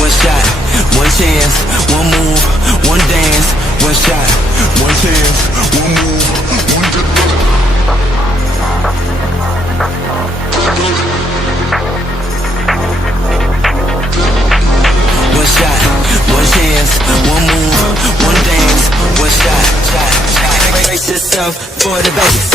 One shot, one chance, one move, one dance. One shot, one chance, one move, one dance. One shot, one chance, one move, one dance. One shot, brace yourself for the bass.